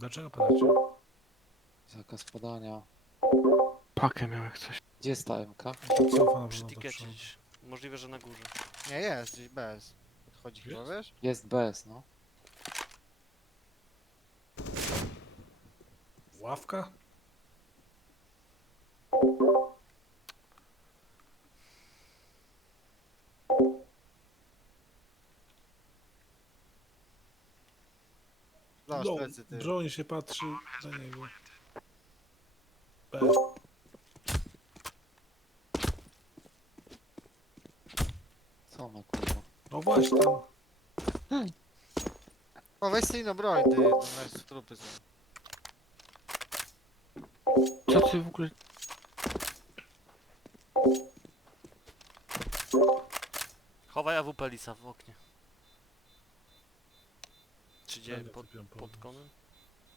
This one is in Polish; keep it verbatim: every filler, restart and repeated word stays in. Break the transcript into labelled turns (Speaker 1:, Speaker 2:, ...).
Speaker 1: Dlaczego padacie?
Speaker 2: Zakaz podania.
Speaker 3: Pakę miał jak coś.
Speaker 2: Gdzie jest ta M K?
Speaker 1: Cofa na
Speaker 4: Przy
Speaker 1: pewno do
Speaker 4: tikecie
Speaker 1: przodu.
Speaker 4: gdzieś. Możliwe, że na górze.
Speaker 5: Nie, jest, gdzieś bez. Podchodzi chyba,
Speaker 1: Jest?
Speaker 5: wiesz?
Speaker 2: Jest bez, no.
Speaker 1: Ławka?
Speaker 5: Zobacz
Speaker 1: No,
Speaker 5: plecy, ty.
Speaker 1: broń się patrzy na niego. B.
Speaker 2: Co ona kurwa?
Speaker 1: No właśnie tam.
Speaker 5: O, weź sobie inną broń, ty. No, weź trupy są.
Speaker 3: Co ty w ogóle...
Speaker 4: Chowaj A W P Lisa w oknie. Czy gdzie?
Speaker 1: Będę
Speaker 4: Pod,
Speaker 1: kupiłem
Speaker 4: pod
Speaker 1: pomysł.
Speaker 4: konem?